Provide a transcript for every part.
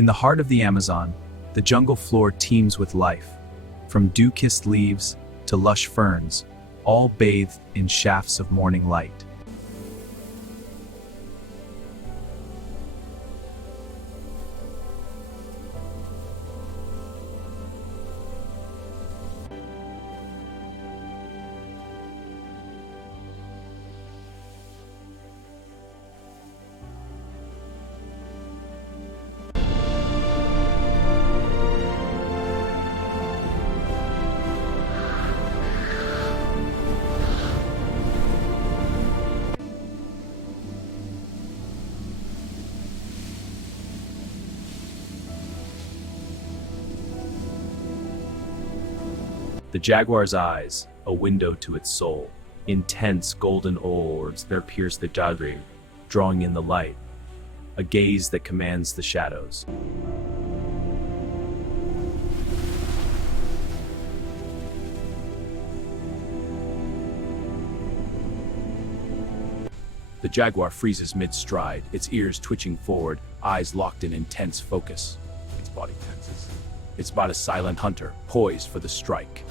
In the heart of the Amazon, the jungle floor teems with life. From dew-kissed leaves to lush ferns, all bathed in shafts of morning light. The jaguar's eyes, a window to its soul. Intense golden orbs there pierce the daydream, drawing in the light. A gaze that commands the shadows. The jaguar freezes mid-stride, its ears twitching forward, eyes locked in intense focus. Its body tenses. It's about a silent hunter, poised for the strike.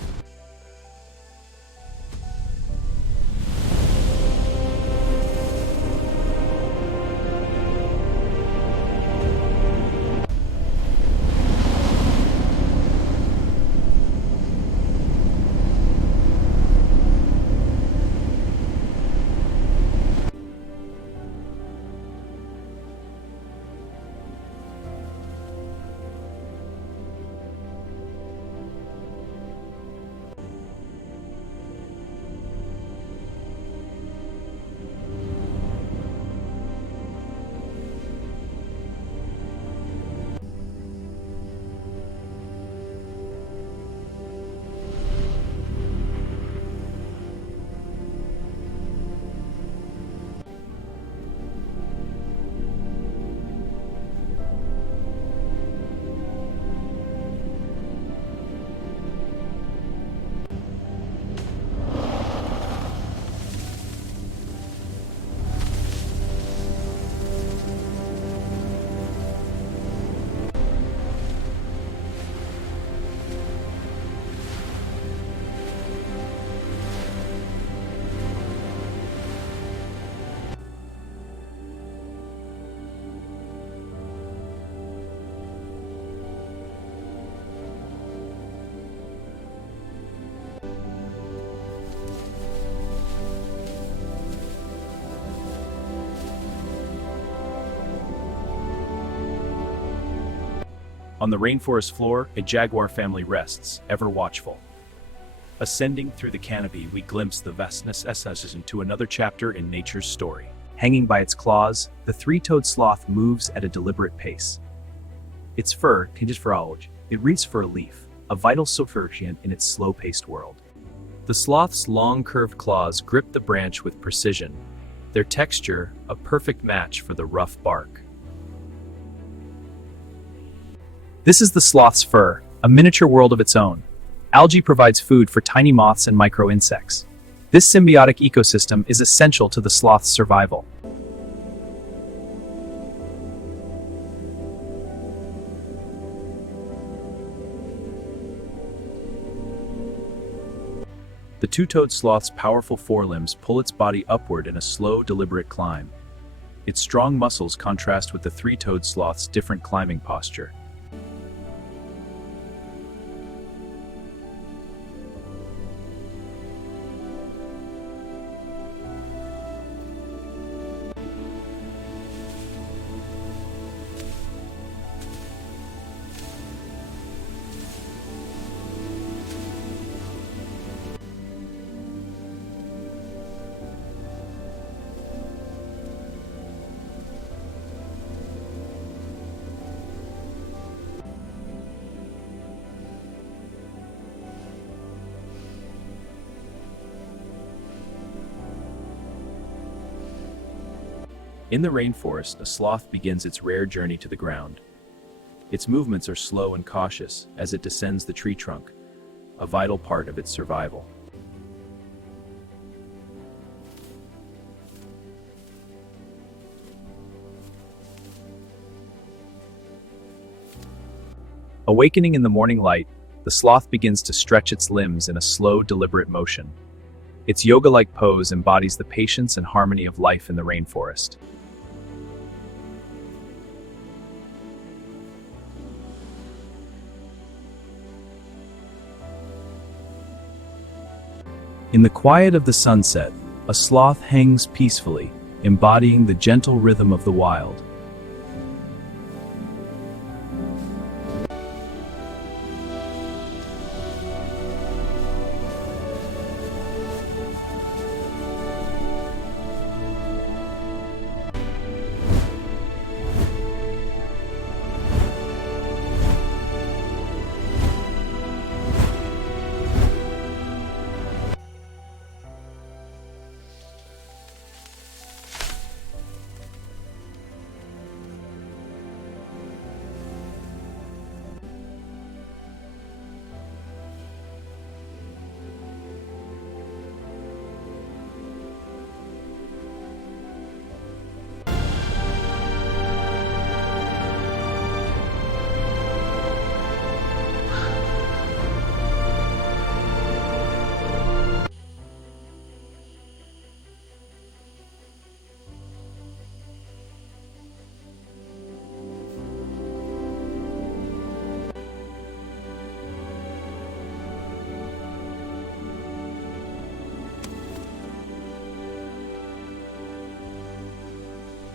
On the rainforest floor, a jaguar family rests, ever watchful. Ascending through the canopy, we glimpse the vastness into another chapter in nature's story. Hanging by its claws, the three-toed sloth moves at a deliberate pace. Its fur, it reaches for a leaf, a vital subversion in its slow-paced world. The sloth's long curved claws grip the branch with precision, their texture a perfect match for the rough bark. This is the sloth's fur, a miniature world of its own. Algae provides food for tiny moths and micro-insects. This symbiotic ecosystem is essential to the sloth's survival. The two-toed sloth's powerful forelimbs pull its body upward in a slow, deliberate climb. Its strong muscles contrast with the three-toed sloth's different climbing posture. In the rainforest, a sloth begins its rare journey to the ground. Its movements are slow and cautious as it descends the tree trunk, a vital part of its survival. Awakening in the morning light, the sloth begins to stretch its limbs in a slow, deliberate motion. Its yoga-like pose embodies the patience and harmony of life in the rainforest. In the quiet of the sunset, a sloth hangs peacefully, embodying the gentle rhythm of the wild.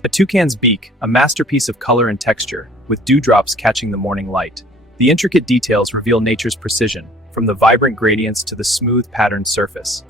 A toucan's beak, a masterpiece of color and texture, with dewdrops catching the morning light. The intricate details reveal nature's precision, from the vibrant gradients to the smooth patterned surface.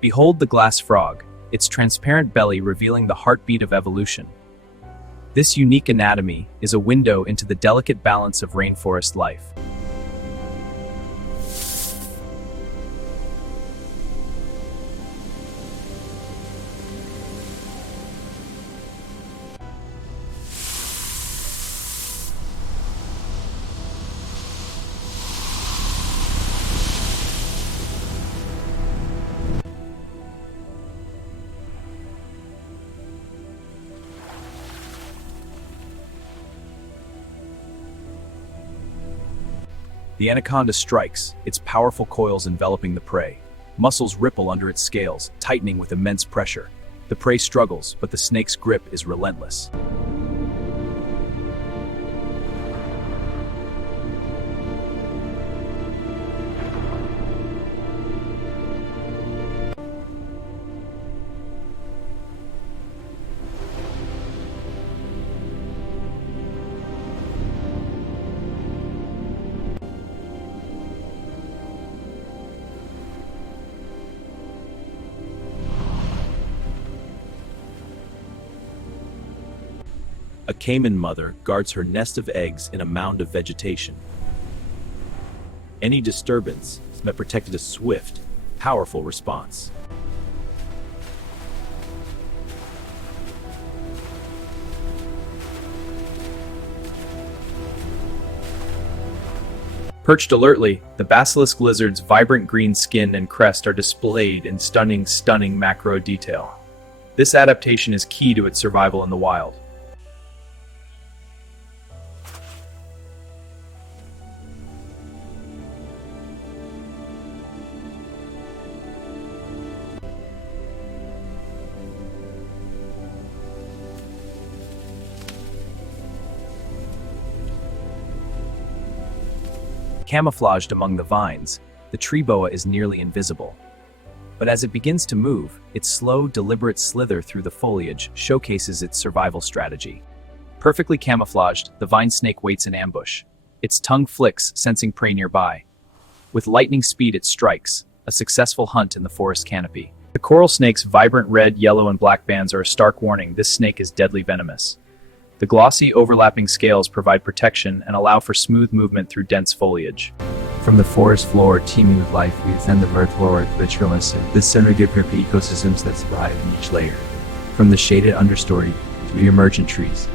Behold the glass frog, its transparent belly revealing the heartbeat of evolution. This unique anatomy is a window into the delicate balance of rainforest life. The anaconda strikes, its powerful coils enveloping the prey. Muscles ripple under its scales, tightening with immense pressure. The prey struggles, but the snake's grip is relentless. A caiman mother guards her nest of eggs in a mound of vegetation. Any disturbance is meant to protect a swift, powerful response. Perched alertly, the basilisk lizard's vibrant green skin and crest are displayed in stunning macro detail. This adaptation is key to its survival in the wild. Camouflaged among the vines, the tree boa is nearly invisible. But as it begins to move, its slow, deliberate slither through the foliage showcases its survival strategy. Perfectly camouflaged, the vine snake waits in ambush. Its tongue flicks, sensing prey nearby. With lightning speed it strikes, a successful hunt in the forest canopy. The coral snake's vibrant red, yellow, and black bands are a stark warning this snake is deadly venomous. The glossy, overlapping scales provide protection and allow for smooth movement through dense foliage. From the forest floor teeming with life, we ascend the vertiport vitrilous, this segregated ecosystems that thrive in each layer, from the shaded understory to the emergent trees.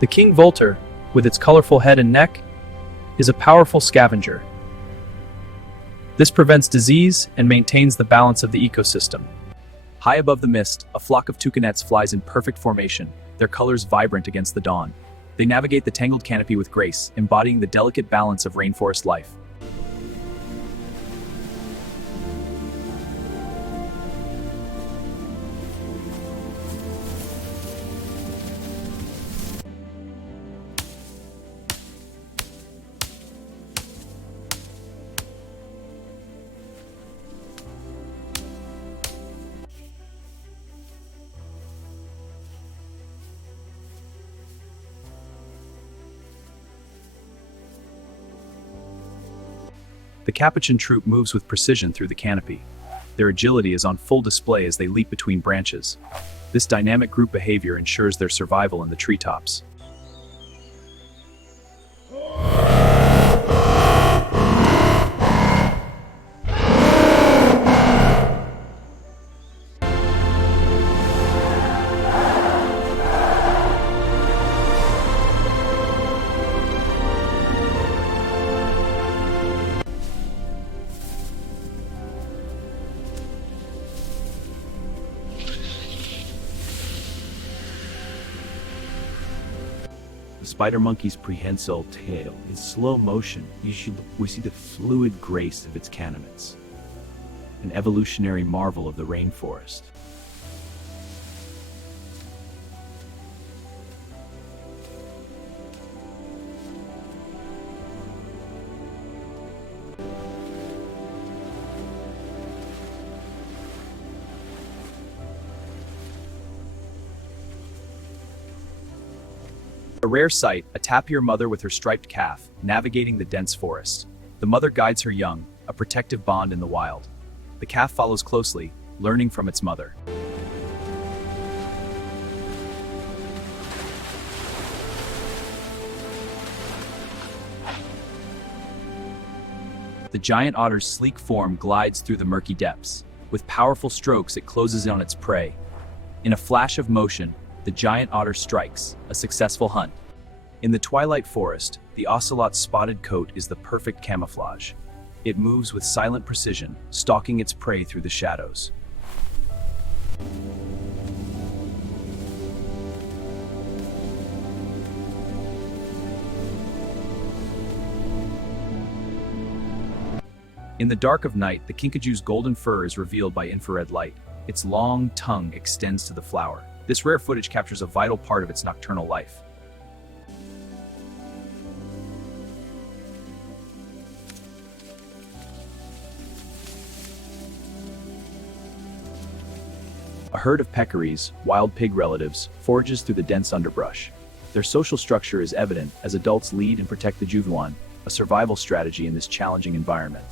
The king vulture, with its colorful head and neck, is a powerful scavenger. This prevents disease and maintains the balance of the ecosystem. High above the mist, a flock of toucanets flies in perfect formation, their colors vibrant against the dawn. They navigate the tangled canopy with grace, embodying the delicate balance of rainforest life. The capuchin troop moves with precision through the canopy. Their agility is on full display as they leap between branches. This dynamic group behavior ensures their survival in the treetops. The spider monkey's prehensile tail in slow motion, we see the fluid grace of its canopies, an evolutionary marvel of the rainforest. A rare sight, a tapir mother with her striped calf, navigating the dense forest. The mother guides her young, a protective bond in the wild. The calf follows closely, learning from its mother. The giant otter's sleek form glides through the murky depths. With powerful strokes, it closes in on its prey. In a flash of motion, the giant otter strikes, a successful hunt. In the twilight forest, the ocelot's spotted coat is the perfect camouflage. It moves with silent precision, stalking its prey through the shadows. In the dark of night, the kinkajou's golden fur is revealed by infrared light. Its long tongue extends to the flower. This rare footage captures a vital part of its nocturnal life. A herd of peccaries, wild pig relatives, forages through the dense underbrush. Their social structure is evident as adults lead and protect the juvenile, a survival strategy in this challenging environment.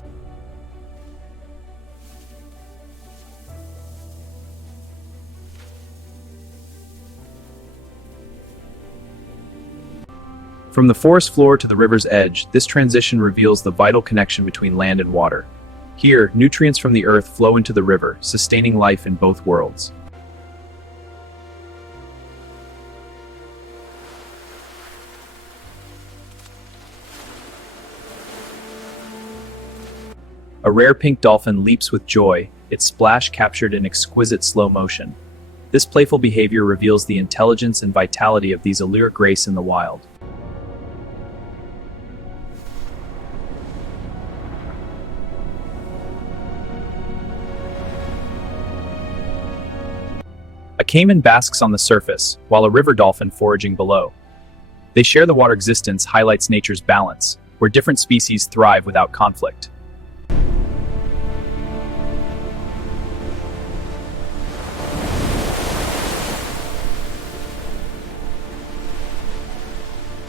From the forest floor to the river's edge, this transition reveals the vital connection between land and water. Here, nutrients from the earth flow into the river, sustaining life in both worlds. A rare pink dolphin leaps with joy, its splash captured in exquisite slow motion. This playful behavior reveals the intelligence and vitality of these allure grace in the wild. A caiman basks on the surface, while a river dolphin foraging below. They share the water existence highlights nature's balance, where different species thrive without conflict.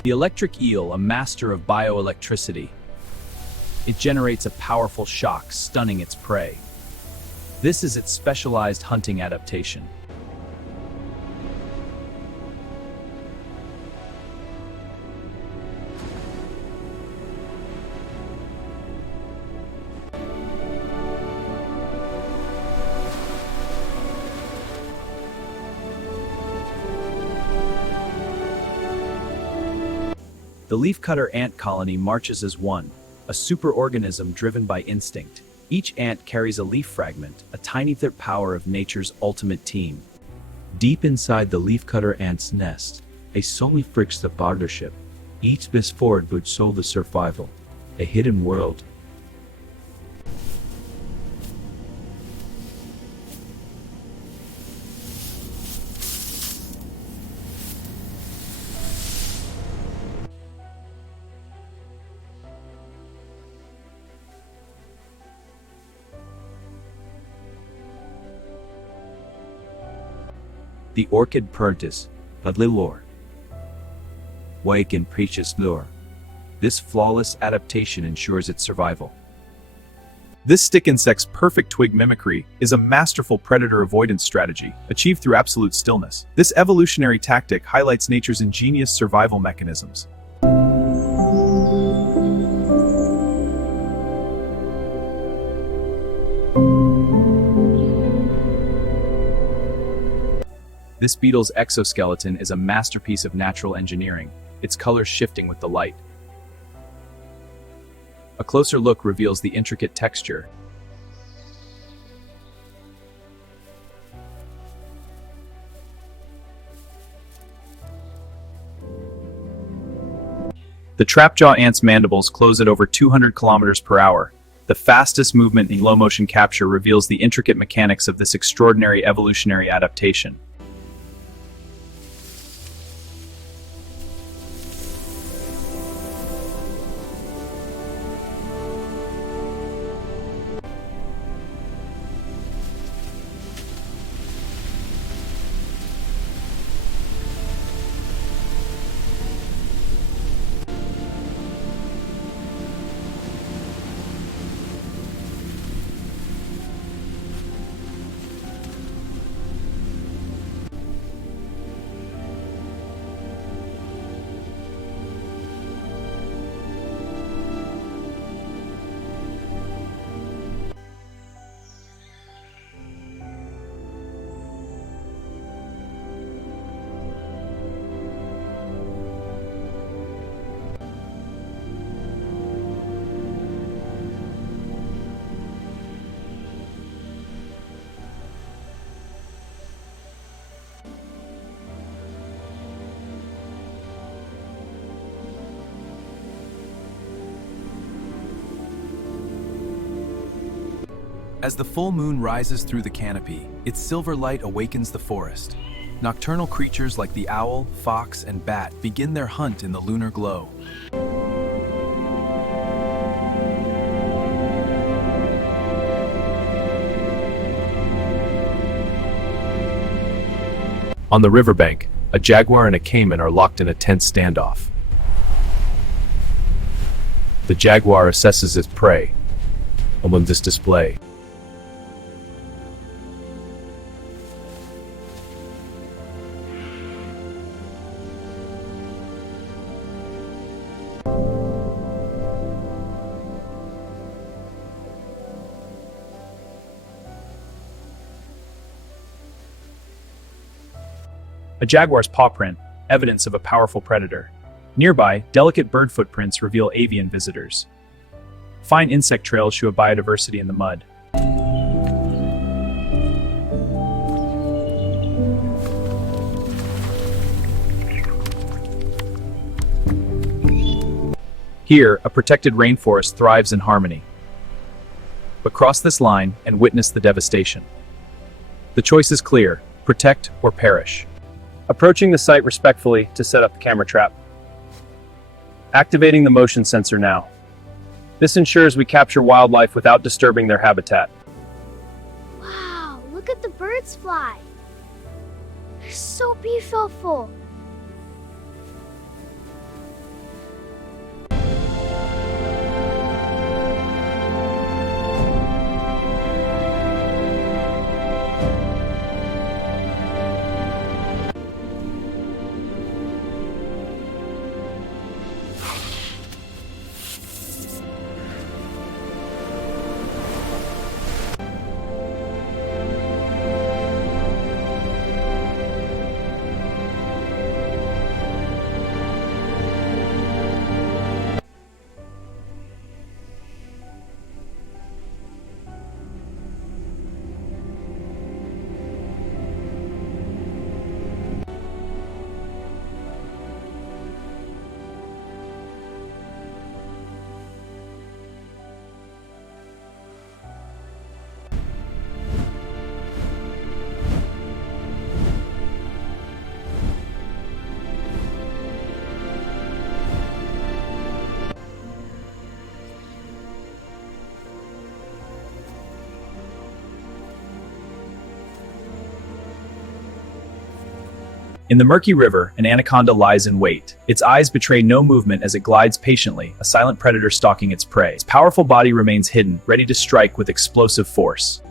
The electric eel, a master of bioelectricity. It generates a powerful shock, stunning its prey. This is its specialized hunting adaptation. The leafcutter ant colony marches as one, a superorganism driven by instinct. Each ant carries a leaf fragment, a tiny power of nature's ultimate team. Deep inside the leafcutter ant's nest, a soul fricks the partnership. Each best forward would soul the survival, a hidden world. The orchid purtis, lovely lore. Wake and precious lure. This flawless adaptation ensures its survival. This stick insect's perfect twig mimicry is a masterful predator avoidance strategy, achieved through absolute stillness. This evolutionary tactic highlights nature's ingenious survival mechanisms. This beetle's exoskeleton is a masterpiece of natural engineering, its colors shifting with the light. A closer look reveals the intricate texture. The trapjaw ant's mandibles close at over 200 kilometers per hour. The fastest movement in low-motion capture reveals the intricate mechanics of this extraordinary evolutionary adaptation. As the full moon rises through the canopy, its silver light awakens the forest. Nocturnal creatures like the owl, fox, and bat begin their hunt in the lunar glow. On the riverbank, a jaguar and a caiman are locked in a tense standoff. The jaguar assesses its prey. On this display. A jaguar's paw print, evidence of a powerful predator. Nearby, delicate bird footprints reveal avian visitors. Fine insect trails show biodiversity in the mud. Here, a protected rainforest thrives in harmony. But cross this line and witness the devastation. The choice is clear: protect or perish. Approaching the site respectfully to set up the camera trap. Activating the motion sensor now. This ensures we capture wildlife without disturbing their habitat. Wow, look at the birds fly. They're so beautiful. In the murky river, an anaconda lies in wait. Its eyes betray no movement as it glides patiently, a silent predator stalking its prey. Its powerful body remains hidden, ready to strike with explosive force.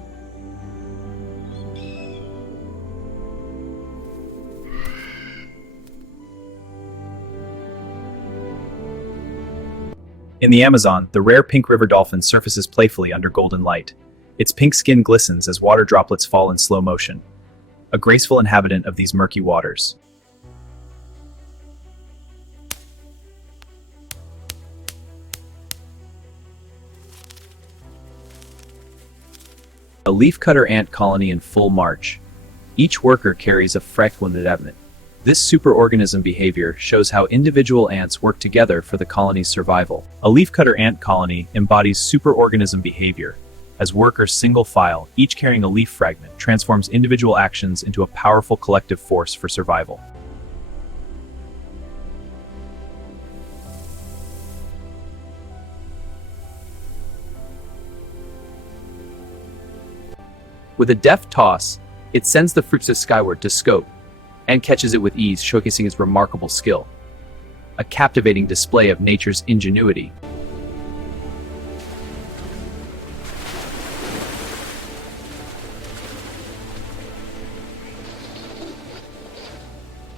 In the Amazon, the rare pink river dolphin surfaces playfully under golden light. Its pink skin glistens as water droplets fall in slow motion. A graceful inhabitant of these murky waters. A leafcutter ant colony in full march. Each worker carries a frequented element. This superorganism behavior shows how individual ants work together for the colony's survival. A leafcutter ant colony embodies superorganism behavior. As workers single file, each carrying a leaf fragment, transforms individual actions into a powerful collective force for survival. With a deft toss, it sends the fruit skyward to scope, and catches it with ease, showcasing its remarkable skill. A captivating display of nature's ingenuity.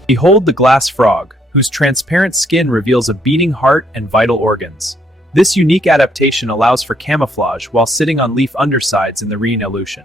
Behold the glass frog, whose transparent skin reveals a beating heart and vital organs. This unique adaptation allows for camouflage while sitting on leaf undersides in the marine illusion.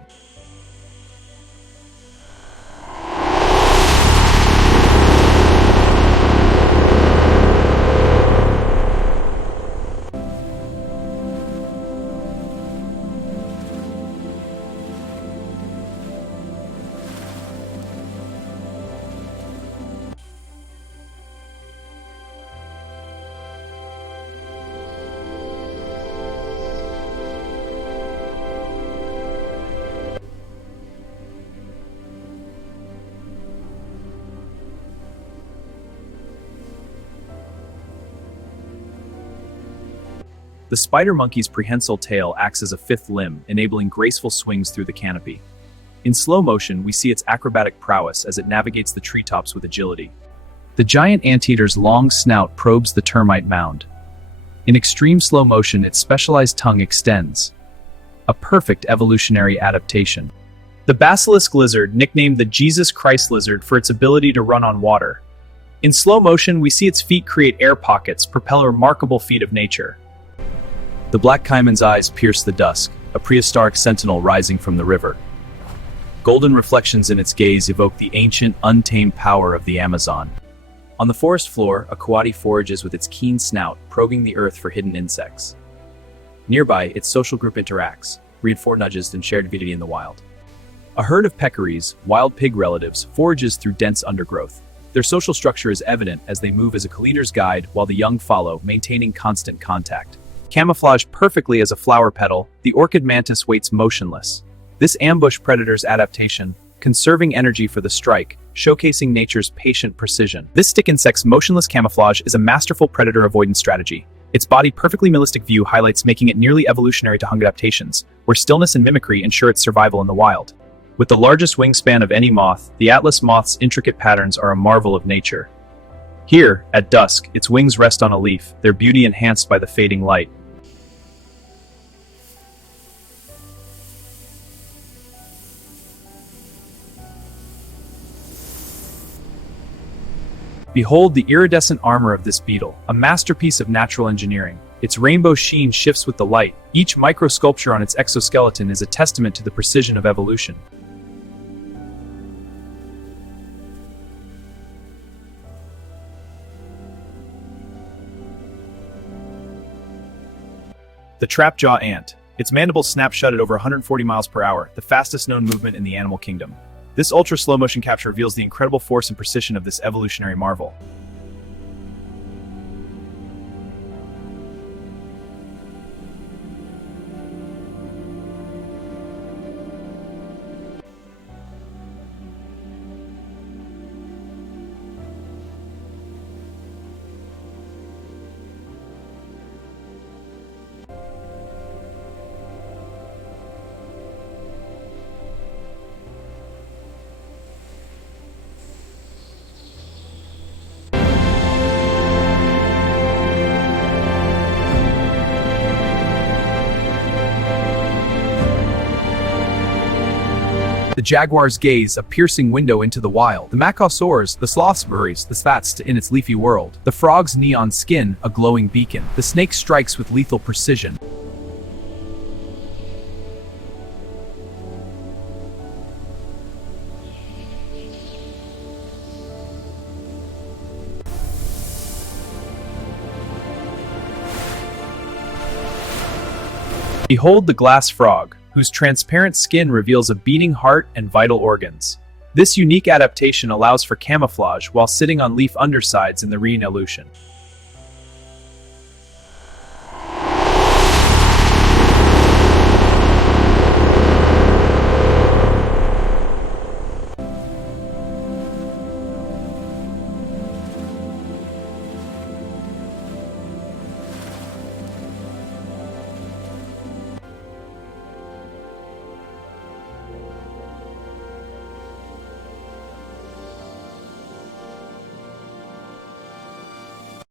The spider monkey's prehensile tail acts as a fifth limb, enabling graceful swings through the canopy. In slow motion, we see its acrobatic prowess as it navigates the treetops with agility. The giant anteater's long snout probes the termite mound. In extreme slow motion, its specialized tongue extends. A perfect evolutionary adaptation. The basilisk lizard, nicknamed the Jesus Christ lizard for its ability to run on water. In slow motion, we see its feet create air pockets, propel a remarkable feat of nature. The black caiman's eyes pierce the dusk, a prehistoric sentinel rising from the river. Golden reflections in its gaze evoke the ancient, untamed power of the Amazon. On the forest floor, a coati forages with its keen snout, probing the earth for hidden insects. Nearby, its social group interacts, reinforced and shared activity in the wild. A herd of peccaries, wild pig relatives, forages through dense undergrowth. Their social structure is evident as they move as a leader's guide while the young follow, maintaining constant contact. Camouflaged perfectly as a flower petal, the orchid mantis waits motionless. This ambush predator's adaptation, conserving energy for the strike, showcasing nature's patient precision. This stick insect's motionless camouflage is a masterful predator avoidance strategy. Its body perfectly realistic view highlights making it nearly evolutionary to hunger adaptations, where stillness and mimicry ensure its survival in the wild. With the largest wingspan of any moth, the Atlas moth's intricate patterns are a marvel of nature. Here, at dusk, its wings rest on a leaf, their beauty enhanced by the fading light. Behold the iridescent armor of this beetle, a masterpiece of natural engineering. Its rainbow sheen shifts with the light. Each microsculpture on its exoskeleton is a testament to the precision of evolution. The trapjaw ant. Its mandibles snap shut at over 140 miles per hour, the fastest known movement in the animal kingdom. This ultra slow motion capture reveals the incredible force and precision of this evolutionary marvel. The jaguar's gaze, a piercing window into the wild. The macaw soars, the sloth buries the spats in its leafy world. The frog's neon skin, a glowing beacon. The snake strikes with lethal precision. Behold the glass frog, whose transparent skin reveals a beating heart and vital organs. This unique adaptation allows for camouflage while sitting on leaf undersides in the green illusion.